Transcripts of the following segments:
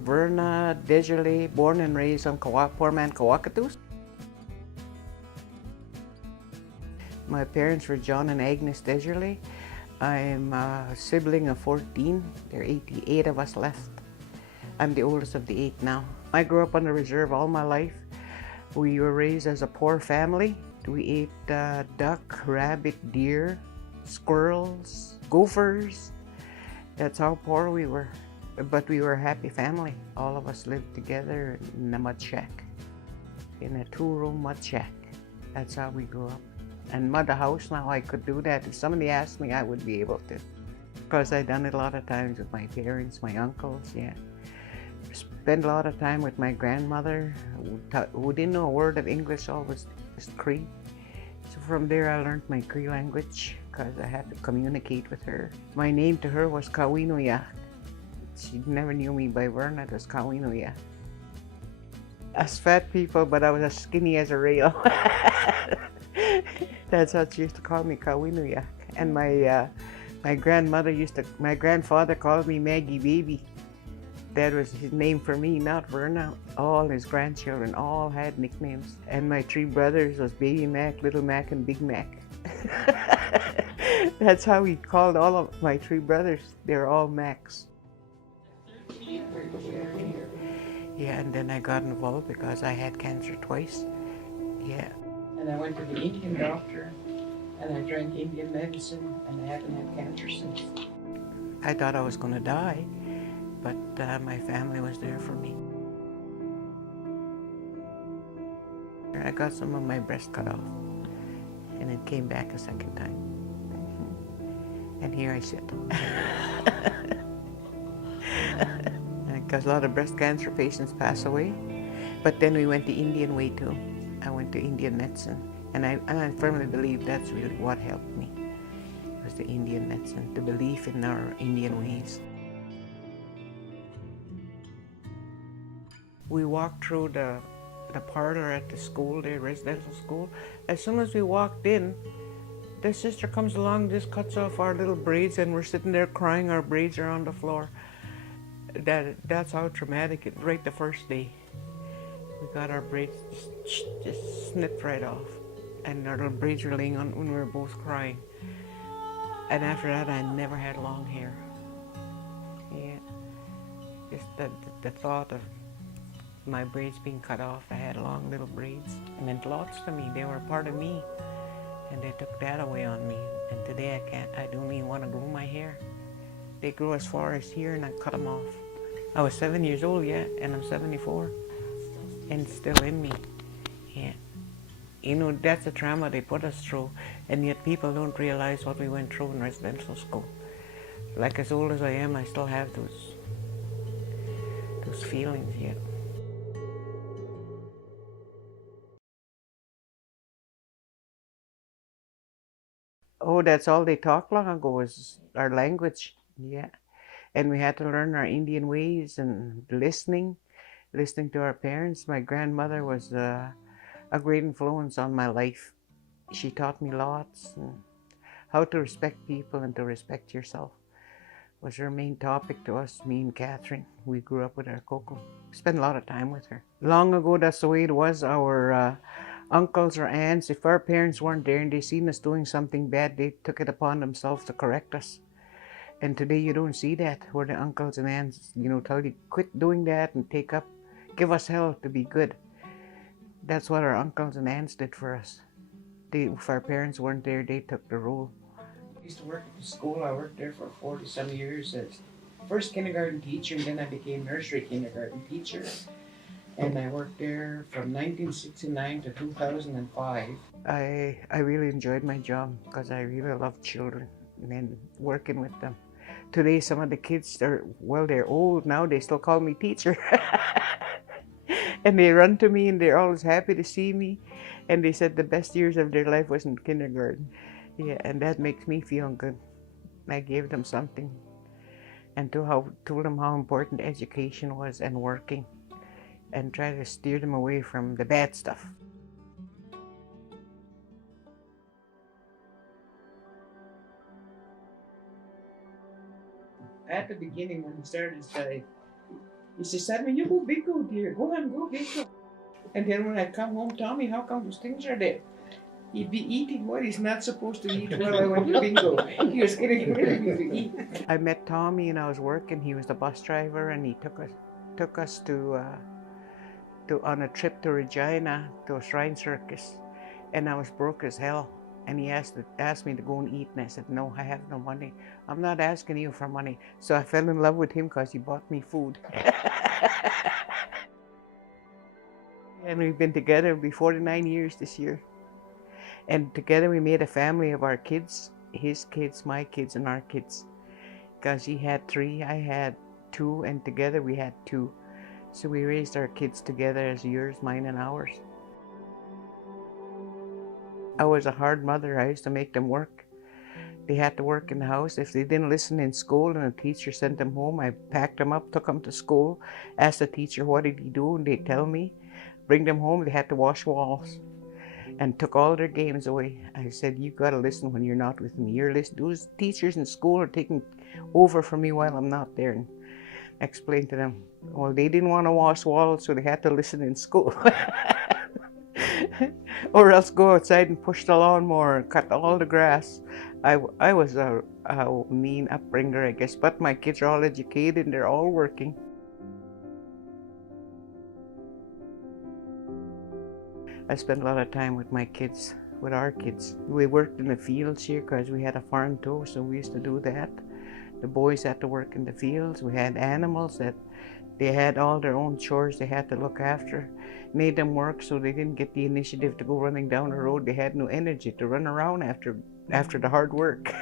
Verna, born and raised on Poor Man, Kawakatus. My parents were John and Agnes Degerly. I'm a sibling of 14. There are 88 of us left. I'm the oldest of the 8 now. I grew up on the reserve all my life. We were raised as a poor family. We ate duck, rabbit, deer, squirrels, gophers. That's how poor we were. But we were a happy family. All of us lived together in a mud shack, in a 2-room mud shack. That's how we grew up. And mud a house now, I could do that. If somebody asked me, I would be able to. Because I've done it a lot of times with my parents, my uncles, yeah. Spent a lot of time with my grandmother, who didn't know a word of English, always just Cree. So from there I learned my Cree language because I had to communicate with her. My name to her was Kawinuya. She never knew me by Verna, it was Kawinuya. As fat people, but I was as skinny as a rail. That's how she used to call me, Kawinuya. And my grandfather called me Maggie Baby. That was his name for me, not Verna. All his grandchildren all had nicknames. And my 3 brothers was Baby Mac, Little Mac, and Big Mac. That's how he called all of my 3 brothers. They're all Macs. Yeah, and then I got involved because I had cancer twice. Yeah. And I went to the Indian doctor, and I drank Indian medicine, and I haven't had cancer since. I thought I was going to die, but my family was there for me. I got some of my breast cut off, and it came back a second time. And here I sit. Because a lot of breast cancer patients pass away. But then we went the Indian way too. I went to Indian medicine. And I firmly believe that's really what helped me. It was the Indian medicine, the belief in our Indian ways. We walked through the parlor at the school, the residential school. As soon as we walked in, the sister comes along, just cuts off our little braids, and we're sitting there crying. Our braids are on the floor. That's how traumatic it. Right the first day, we got our braids just snipped right off, and our little braids were laying on when we were both crying. And after that, I never had long hair. Yeah, just the thought of my braids being cut off. I had long little braids. It meant lots to me. They were a part of me, and they took that away on me. And today I don't even want to grow my hair. They grew as far as here, and I cut them off. I was 7 years old, yeah, and I'm 74, and it's still in me, yeah. You know, that's the trauma they put us through, and yet people don't realize what we went through in residential school. Like, as old as I am, I still have those feelings yet. Oh, that's all they talked long ago was our language, yeah. And we had to learn our Indian ways and listening to our parents. My grandmother was a great influence on my life. She taught me lots, and how to respect people and to respect yourself was her main topic to us, me and Catherine. We grew up with our Coco. Spent a lot of time with her. Long ago, that's the way it was. Our uncles or aunts, if our parents weren't there and they seen us doing something bad, they took it upon themselves to correct us. And today you don't see that, where the uncles and aunts, tell you, quit doing that and give us hell to be good. That's what our uncles and aunts did for us. If our parents weren't there, they took the rule. I used to work at the school. I worked there for 40-some years as first kindergarten teacher, and then I became nursery kindergarten teacher. And I worked there from 1969 to 2005. I really enjoyed my job because I really love children and working with them. Today, some of the kids, they're old now, they still call me teacher. And they run to me and they're always happy to see me. And they said the best years of their life was in kindergarten. Yeah, and that makes me feel good. I gave them something and told them how important education was and working, and try to steer them away from the bad stuff. At the beginning, when we started studying, He says, Sammy, you go bingo, dear. Go on, go bingo. And then when I come home, Tommy, how come those things are there? He'd be eating what he's not supposed to eat while I went to bingo. He was getting ready to eat. I met Tommy and I was working. He was the bus driver and he took us to on a trip to Regina to a shrine circus. And I was broke as hell. And he asked me to go and eat. And I said, no, I have no money. I'm not asking you for money. So I fell in love with him because he bought me food. And we've been together, it'll be 49 years this year. And together we made a family of our kids, his kids, my kids, and our kids. Because he had 3, I had 2, and together we had 2. So we raised our kids together as yours, mine, and ours. I was a hard mother. I used to make them work. They had to work in the house. If they didn't listen in school and the teacher sent them home, I packed them up, took them to school, asked the teacher what did he do, and they'd tell me. Bring them home, they had to wash walls. And took all their games away. I said, you gotta listen when you're not with me. Those teachers in school are taking over from me while I'm not there. And I explained to them, well, they didn't want to wash walls, so they had to listen in school. Or else go outside and push the lawnmower and cut all the grass. I was a mean upbringer, I guess, but my kids are all educated and they're all working. I spent a lot of time with my kids, with our kids. We worked in the fields here because we had a farm too, so we used to do that. The boys had to work in the fields. We had animals that they had all their own chores they had to look after. Made them work so they didn't get the initiative to go running down the road. They had no energy to run around after the hard work.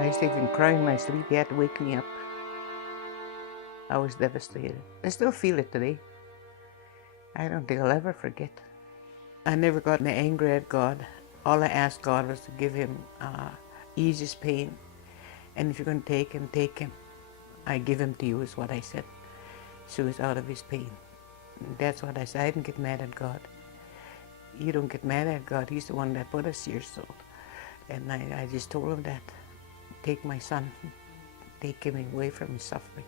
I used to even cry in my sleep. He had to wake me up. I was devastated. I still feel it today. I don't think I'll ever forget. I never got angry at God. All I asked God was to give him ease his pain. And if you're going to take him, take him. I give him to you is what I said. So he's out of his pain. That's what I said. I didn't get mad at God. You don't get mad at God. He's the one that put us here. So, and I just told him that. Take my son, take him away from his suffering.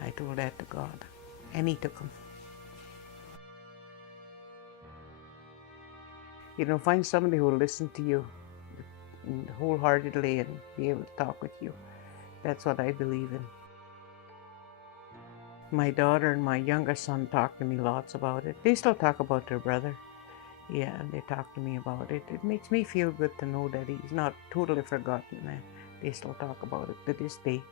I told that to God, and he took him. You know, find somebody who will listen to you wholeheartedly and be able to talk with you. That's what I believe in. My daughter and my youngest son talk to me lots about it. They still talk about their brother. Yeah, they talk to me about it. It makes me feel good to know that he's not totally forgotten, man. They still talk about it to this day.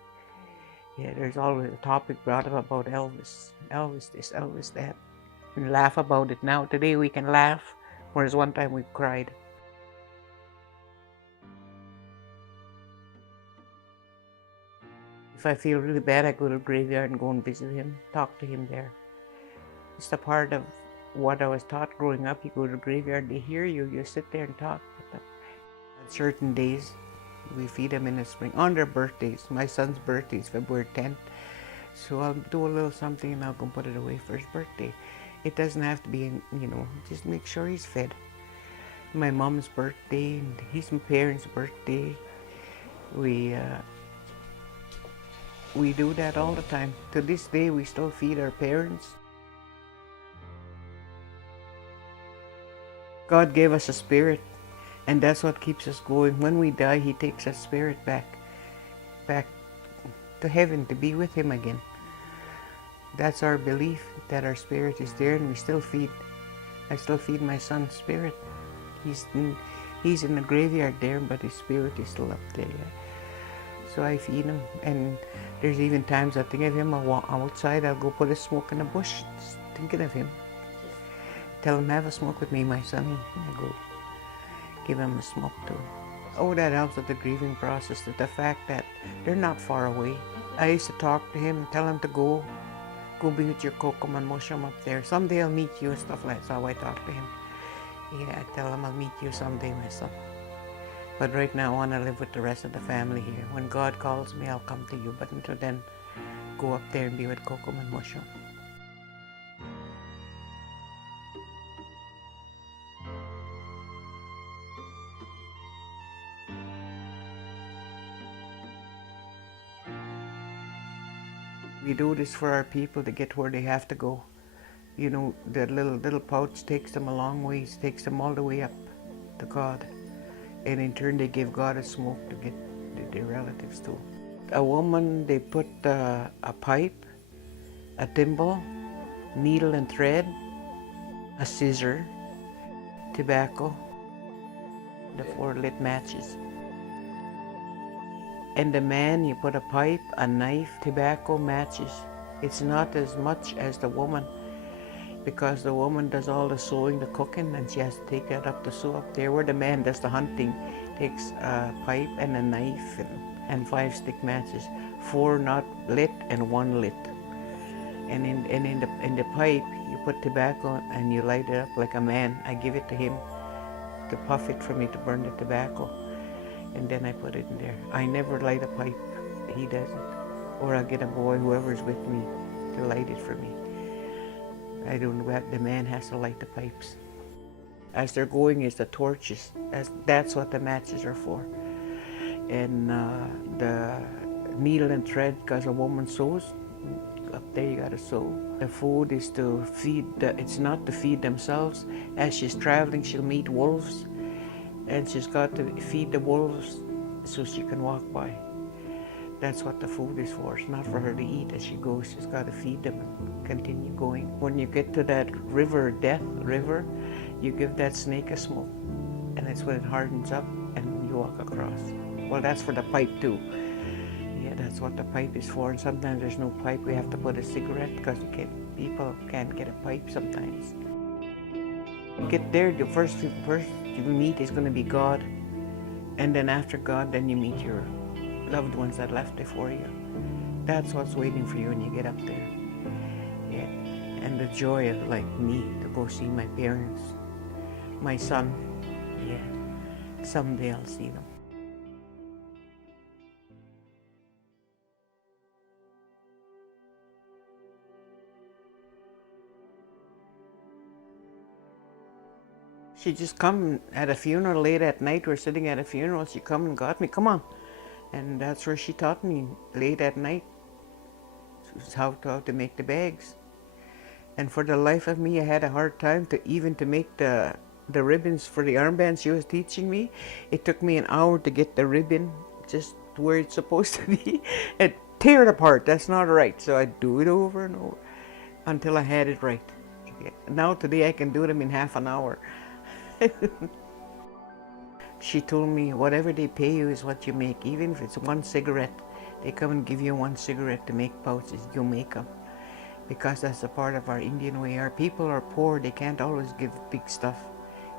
Yeah, there's always a topic brought up about Elvis. Elvis this, Elvis that. We laugh about it now. Today we can laugh, whereas one time we cried. If I feel really bad, I go to the graveyard and go and visit him, talk to him there. It's a part of what I was taught growing up. You go to the graveyard, they hear you, you sit there and talk with them. On certain days, we feed them in the spring, on their birthdays. My son's birthday is February 10th. So I'll do a little something and I'll go put it away for his birthday. It doesn't have to be, just make sure he's fed. My mom's birthday, and his parents' birthday. We do that all the time. To this day, we still feed our parents. God gave us a spirit. And that's what keeps us going. When we die, he takes our spirit back to heaven to be with him again. That's our belief, that our spirit is there, and we still feed. I still feed my son's spirit. He's in the graveyard there, but his spirit is still up there. Yeah. So I feed him, and there's even times I think of him. I walk outside, I'll go put a smoke in the bush, just thinking of him. Tell him, have a smoke with me, my son. I go give him a smoke too. Oh, that helps with the grieving process, the fact that they're not far away. I used to talk to him and tell him to go be with your kokum and mushroom up there. Someday I'll meet you and stuff like that. That's how I talk to him. Yeah, I tell him I'll meet you someday, my son. But right now I want to live with the rest of the family here. When God calls me, I'll come to you. But until then, go up there and be with kokum and mushroom. We do this for our people to get where they have to go. You know, the little pouch takes them a long ways, takes them all the way up to God. And in turn, they give God a smoke to get their relatives to. A woman, they put a pipe, a thimble, needle and thread, a scissor, tobacco, the 4 lit matches. And the man, you put a pipe, a knife, tobacco, matches. It's not as much as the woman, because the woman does all the sewing, the cooking, and she has to take that up to sew up there. Where the man does the hunting, takes a pipe and a knife and 5 stick matches, 4 not lit and 1 lit. And in the pipe, you put tobacco and you light it up like a man. I give it to him to puff it for me to burn the tobacco, and then I put it in there. I never light a pipe. He does it, or I'll get a boy, whoever's with me, to light it for me. I don't. The man has to light the pipes. As they're going is the torches. That's what the matches are for. And the needle and thread, because a woman sews. Up there you gotta sew. The food is to feed, it's not to feed themselves. As she's traveling, she'll meet wolves, and she's got to feed the wolves so she can walk by. That's what the food is for. It's not for her to eat as she goes. She's got to feed them and continue going. When you get to that river, Death River, you give that snake a smoke, and that's when it hardens up and you walk across. Well, that's for the pipe too. Yeah, that's what the pipe is for. And sometimes there's no pipe. We have to put a cigarette because people can't get a pipe sometimes. You get there, the first you meet is going to be God. And then after God, then you meet your loved ones that left before you. That's what's waiting for you when you get up there. Yeah. And the joy of, like me, to go see my parents, my son. Yeah. Someday I'll see them. She just come at a funeral late at night. We're sitting at a funeral. She come and got me. Come on. And that's where she taught me late at night how to make the bags. And for the life of me, I had a hard time to make the ribbons for the armbands she was teaching me. It took me an hour to get the ribbon just where it's supposed to be and tear it apart. That's not right. So I do it over and over until I had it right. Now today I can do them in half an hour. She told me whatever they pay you is what you make. Even if it's 1 cigarette, they come and give you 1 cigarette to make pouches, you make them. Because that's a part of our Indian way. Our people are poor, they can't always give big stuff.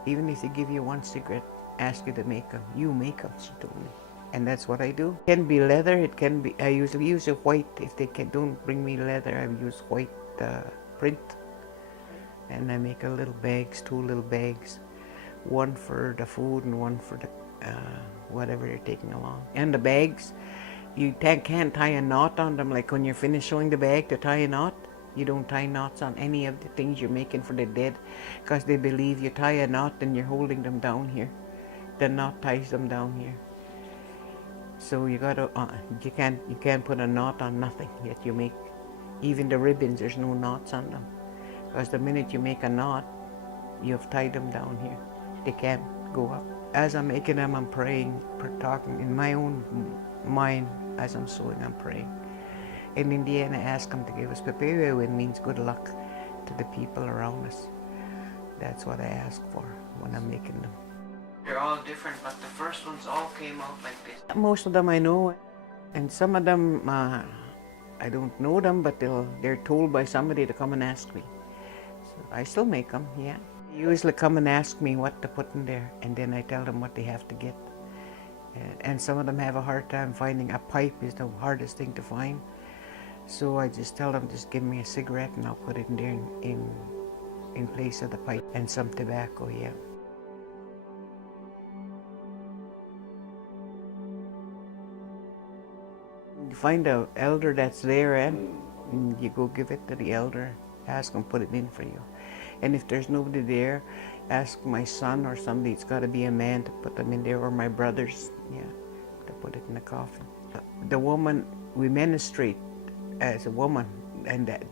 Even if they give you 1 cigarette, ask you to make them. You make them, she told me. And that's what I do. It can be leather, it can be, I usually use a white. If they don't bring me leather, I use white print. And I make 2 little bags. 1 for the food and 1 for the whatever you're taking along. And the bags, you can't tie a knot on them. Like when you're finished sewing the bag, to tie a knot, you don't tie knots on any of the things you're making for the dead, because they believe you tie a knot and you're holding them down here. The knot ties them down here. So you gotta, you can't put a knot on nothing yet you make. Even the ribbons, there's no knots on them, because the minute you make a knot, you've tied them down here. They can't go up. As I'm making them, I'm praying, talking in my own mind. As I'm sewing, I'm praying. And in the end, I ask them to give us pepewe, which means good luck to the people around us. That's what I ask for when I'm making them. They're all different, but the first ones all came out like this. Most of them I know, and some of them I don't know them, but they're told by somebody to come and ask me. So I still make them, yeah. They usually come and ask me what to put in there, and then I tell them what they have to get. And some of them have a hard time finding a pipe. Is the hardest thing to find. So I just tell them, just give me a cigarette and I'll put it in there in place of the pipe, and some tobacco, yeah. You find an elder that's there, and you go give it to the elder, ask them put it in for you. And if there's nobody there, ask my son or somebody. It's got to be a man to put them in there, or my brothers, yeah, to put it in the coffin. The woman, we ministrate as a woman, and that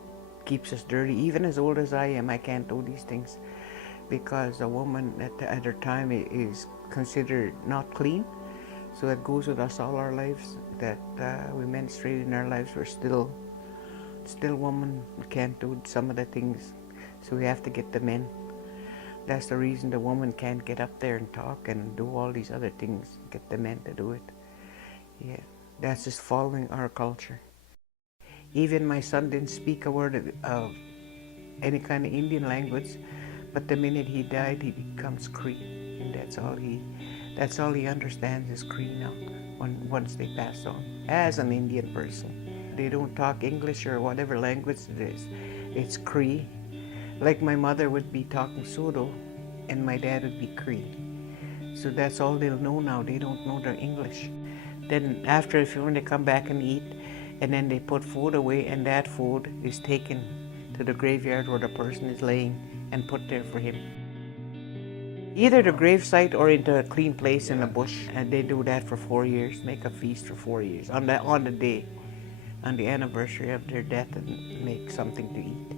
keeps us dirty. Even as old as I am, I can't do these things because a woman at her time is considered not clean. So it goes with us all our lives that we menstruate in our lives. We're still women. We can't do some of the things, so we have to get the men. That's the reason the woman can't get up there and talk and do all these other things. Get the men to do it. Yeah, that's just following our culture. Even my son didn't speak a word of any kind of Indian language, but the minute he died, he becomes Cree, and that's all he understands is Cree now. Once they pass on, as an Indian person, they don't talk English or whatever language it is. It's Cree. Like my mother would be talking Sudo, and my dad would be Cree. So that's all they'll know now. They don't know their English. Then after a few, when they come back and eat, and then they put food away, and that food is taken to the graveyard where the person is laying and put there for him. Either the gravesite or into a clean place in the bush, and they do that for 4 years. Make a feast for 4 years on the day, on the anniversary of their death, and make something to eat.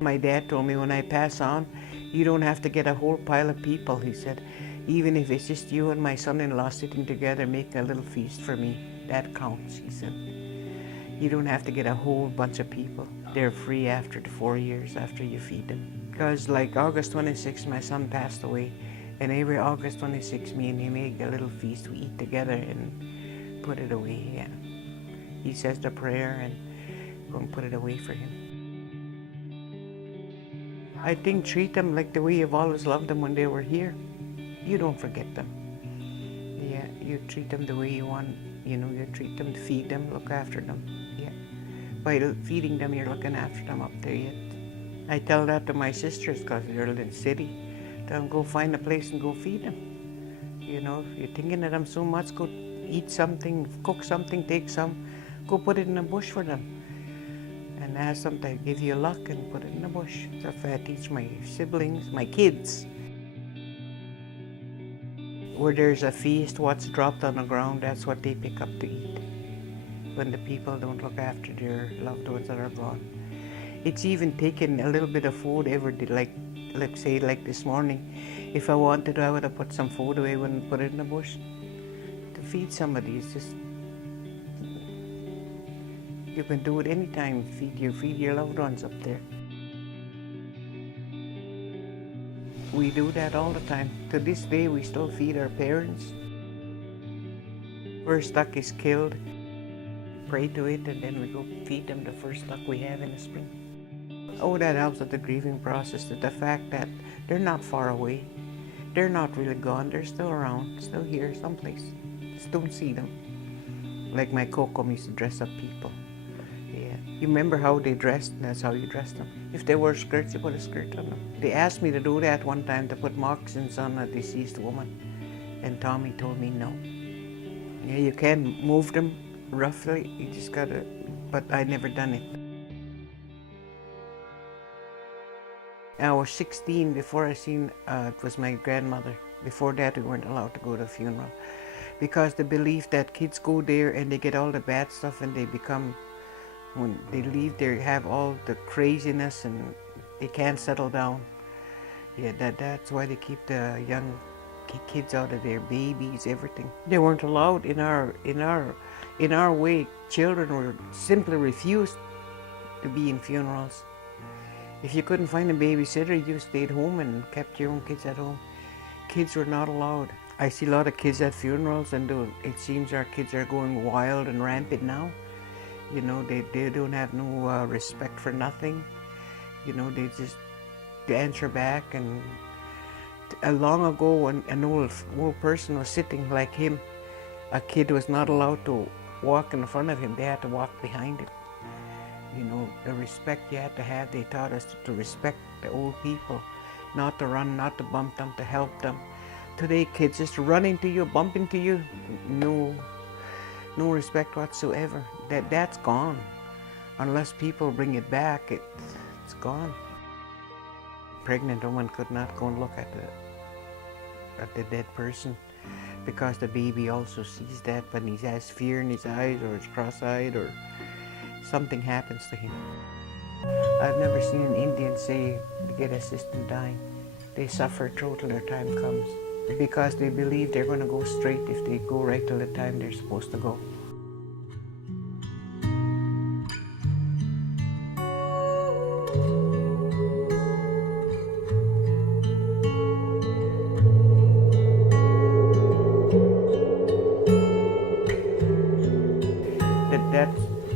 My dad told me when I pass on, you don't have to get a whole pile of people. He said, even if it's just you and my son-in-law sitting together making a little feast for me, that counts, he said. You don't have to get a whole bunch of people. They're free after the 4 years after you feed them. Because like August 26th, my son passed away. And every August 26th, me and him make a little feast. We eat together and put it away. Yeah. He says the prayer and go and put it away for him. I think treat them like the way you've always loved them when they were here. You don't forget them. Yeah, you treat them the way you want. You treat them, feed them, look after them. Yeah. By feeding them, you're looking after them up there yet. I tell that to my sisters because they're in the city. Tell them, go find a place and go feed them. If you're thinking of them so much, go eat something, cook something, take some, go put it in the bush for them. And ask them to give you luck and put it in the bush. So if I teach my siblings, my kids, where there's a feast, what's dropped on the ground, that's what they pick up to eat. When the people don't look after their loved ones that are gone. It's even taken a little bit of food every day, like let's say like this morning. If I wanted to, I would have put some food away and put it in the bush to feed somebody. It's just, you can do it anytime, feed your loved ones up there. We do that all the time. To this day, we still feed our parents. First duck is killed, pray to it, and then we go feed them the first duck we have in the spring. Oh, that helps with the grieving process, the fact that they're not far away. They're not really gone, they're still around, still here someplace. Just don't see them. Like my kokom used to dress up people. Yeah. You remember how they dressed? That's how you dressed them. If they wore skirts, you put a skirt on them. They asked me to do that one time, to put moccasins on a deceased woman. And Tommy told me no. Yeah, you can move them roughly, you just gotta, but I never done it. I was 16 before I seen, it was my grandmother. Before that, we weren't allowed to go to a funeral. Because the belief that kids go there and they get all the bad stuff and they become, when they leave, they have all the craziness and they can't settle down. Yeah, that's why they keep the young kids out of there, babies, everything. They weren't allowed in our way. Children were simply refused to be in funerals. If you couldn't find a babysitter, you stayed home and kept your own kids at home. Kids were not allowed. I see a lot of kids at funerals, and it seems our kids are going wild and rampant now. They don't have no respect for nothing. They just answer back. And long ago, when an old person was sitting like him, a kid was not allowed to walk in front of him. They had to walk behind him. The respect you had to have, they taught us to respect the old people, not to run, not to bump them, to help them. Today, kids just run into you, bump into you, no respect whatsoever. That's gone. Unless people bring it back, it's gone. Pregnant woman could not go and look at the dead person, because the baby also sees that, but he has fear in his eyes, or is cross-eyed, or something happens to him. I've never seen an Indian say they get assistant dying. They suffer through till their time comes because they believe they're going to go straight if they go right till the time they're supposed to go.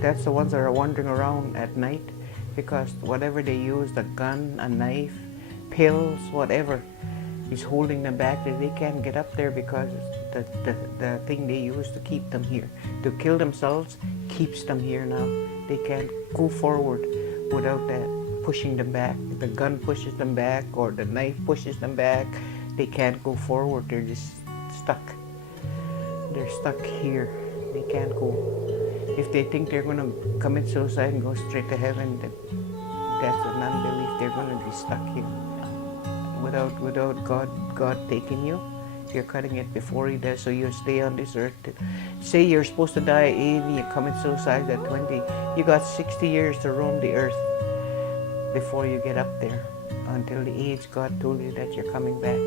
That's the ones that are wandering around at night because whatever they use, the gun, a knife, pills, whatever, is holding them back. They can't get up there because the thing they use to keep them here, to kill themselves, keeps them here now. They can't go forward without that pushing them back. The gun pushes them back or the knife pushes them back. They can't go forward. They're just stuck. They're stuck here. They can't go. If they think they're going to commit suicide and go straight to heaven, that's an unbelief. They're going to be stuck here. Without God taking you, you're cutting it before He does. So you stay on this earth. Say you're supposed to die at 80, you commit suicide at 20. You got 60 years to roam the earth before you get up there, until the age God told you that you're coming back.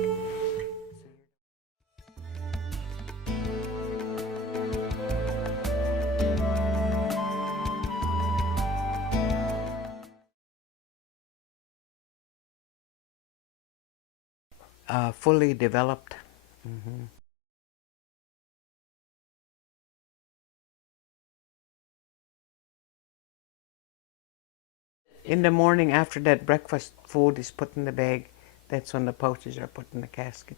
Fully developed. Mm-hmm. In the morning, after that breakfast food is put in the bag, that's when the pouches are put in the casket.